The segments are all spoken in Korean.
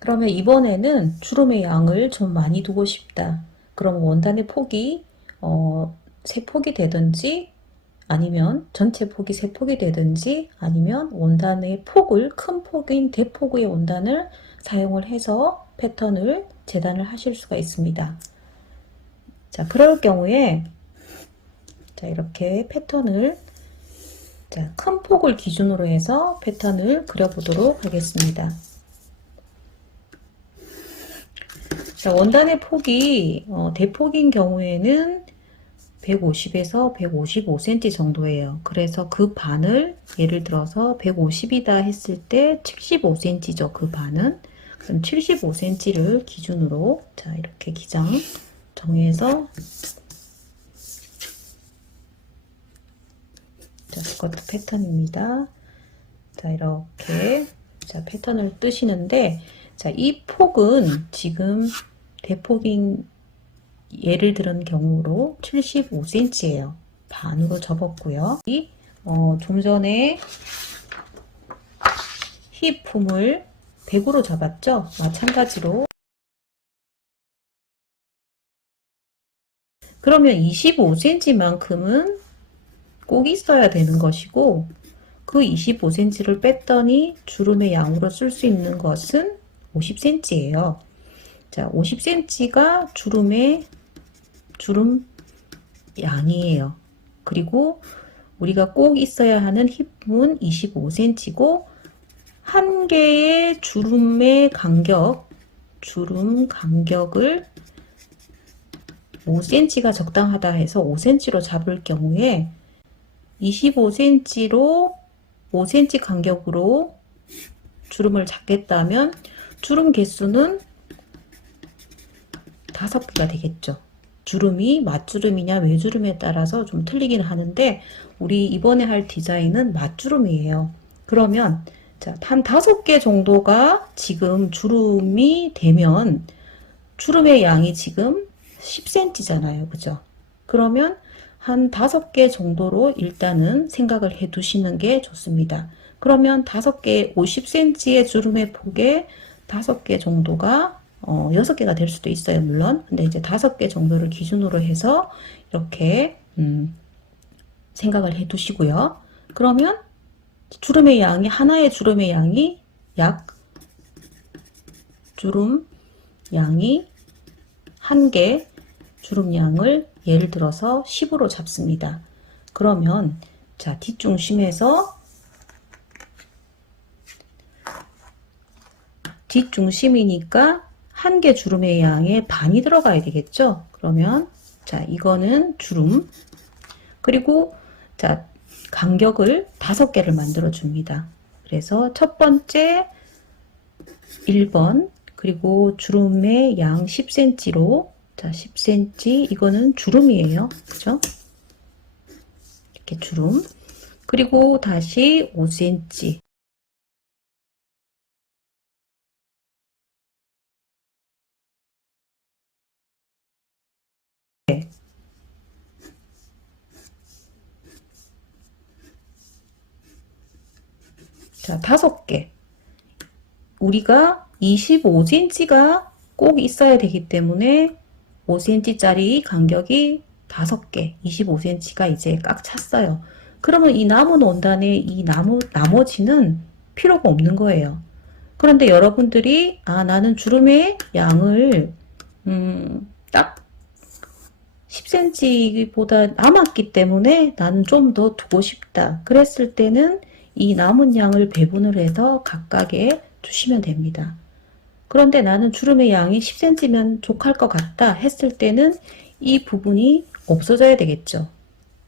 그러면 이번에는 주름의 양을 좀 많이 두고 싶다. 그럼 원단의 폭이 3폭이 되든지, 아니면 전체 폭이 3폭이 되든지, 아니면 원단의 폭을 큰 폭인 대폭의 원단을 사용을 해서 패턴을 재단을 하실 수가 있습니다. 자, 그럴 경우에 자, 이렇게 패턴을 큰 폭을 기준으로 해서 패턴을 그려보도록 하겠습니다. 자, 원단의 폭이 대폭인 경우에는 150에서 155cm 정도예요. 그래서 그 반을 예를 들어서 150이다 했을 때 75cm죠. 그 반은. 그럼 75cm를 기준으로 자, 이렇게 기장 정해서 자, 스커트 패턴입니다. 자, 이렇게 자, 패턴을 뜨시는데 자, 이 폭은 지금 대폭인 예를 들은 경우로 75cm예요. 반으로 접었고요. 좀 전에 힙 품을 100으로 잡았죠. 마찬가지로 그러면 25cm만큼은 꼭 있어야 되는 것이고, 그 25cm를 뺐더니 주름의 양으로 쓸 수 있는 것은 50cm예요. 자, 50cm가 주름 양이에요. 그리고 우리가 꼭 있어야 하는 힙은 25cm고, 한 개의 주름 간격을 5cm가 적당하다 해서 5cm로 잡을 경우에 25cm로 5cm 간격으로 주름을 잡겠다면 주름 개수는 5개가 되겠죠. 주름이 맞주름이냐 외주름에 따라서 좀 틀리긴 하는데 우리 이번에 할 디자인은 맞주름이에요. 그러면 자, 한 5개 정도가 지금 주름이 되면 주름의 양이 지금 10cm잖아요. 그죠? 그러면 한 5개 정도로 일단은 생각을 해 두시는 게 좋습니다. 그러면 5개 50cm의 주름의 폭에 5개 정도가 6개가 될 수도 있어요. 물론. 근데 이제 5개 정도를 기준으로 해서 이렇게 생각을 해 두시고요. 그러면 주름의 양이 하나의 주름의 양이 약 주름 양이 1개 주름 양을 예를 들어서 10으로 잡습니다. 그러면 자, 뒷중심이니까 1개 주름의 양의 반이 들어가야 되겠죠. 그러면 자, 이거는 주름, 그리고 자, 간격을 5개를 만들어 줍니다. 그래서 첫 번째 1번, 그리고 주름의 양 10cm로 자, 10cm, 이거는 주름이에요. 그죠? 이렇게 주름. 그리고 다시 5cm. 자, 5개. 우리가 25cm가 꼭 있어야 되기 때문에 5cm짜리 간격이 5개, 25cm가 이제 꽉 찼어요. 그러면 이 남은 원단의 이 나머지는 필요가 없는 거예요. 그런데 여러분들이 나는 주름의 양을 딱 10cm보다 남았기 때문에 나는 좀 더 두고 싶다. 그랬을 때는 이 남은 양을 배분을 해서 각각에 주시면 됩니다. 그런데 나는 주름의 양이 10cm면 족할 것 같다 했을 때는 이 부분이 없어져야 되겠죠.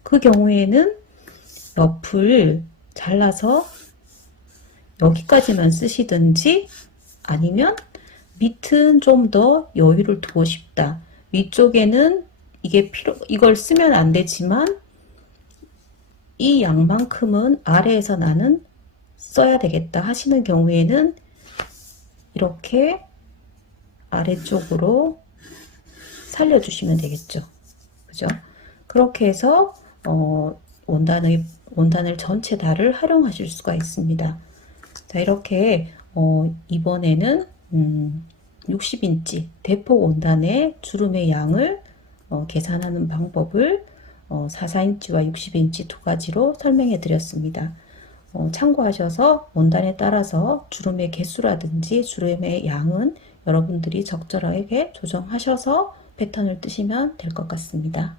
그 경우에는 옆을 잘라서 여기까지만 쓰시든지, 아니면 밑은 좀 더 여유를 두고 싶다. 위쪽에는 이걸 쓰면 안 되지만 이 양만큼은 아래에서 나는 써야 되겠다 하시는 경우에는 이렇게 아래쪽으로 살려주시면 되겠죠. 그죠? 그렇게 해서 원단을 전체 다를 활용하실 수가 있습니다. 자, 이렇게 이번에는 60인치 대폭 원단의 주름의 양을 계산하는 방법을 44인치와 60인치 두 가지로 설명해 드렸습니다. 참고하셔서 원단에 따라서 주름의 개수라든지 주름의 양은 여러분들이 적절하게 조정하셔서 패턴을 뜨시면 될 것 같습니다.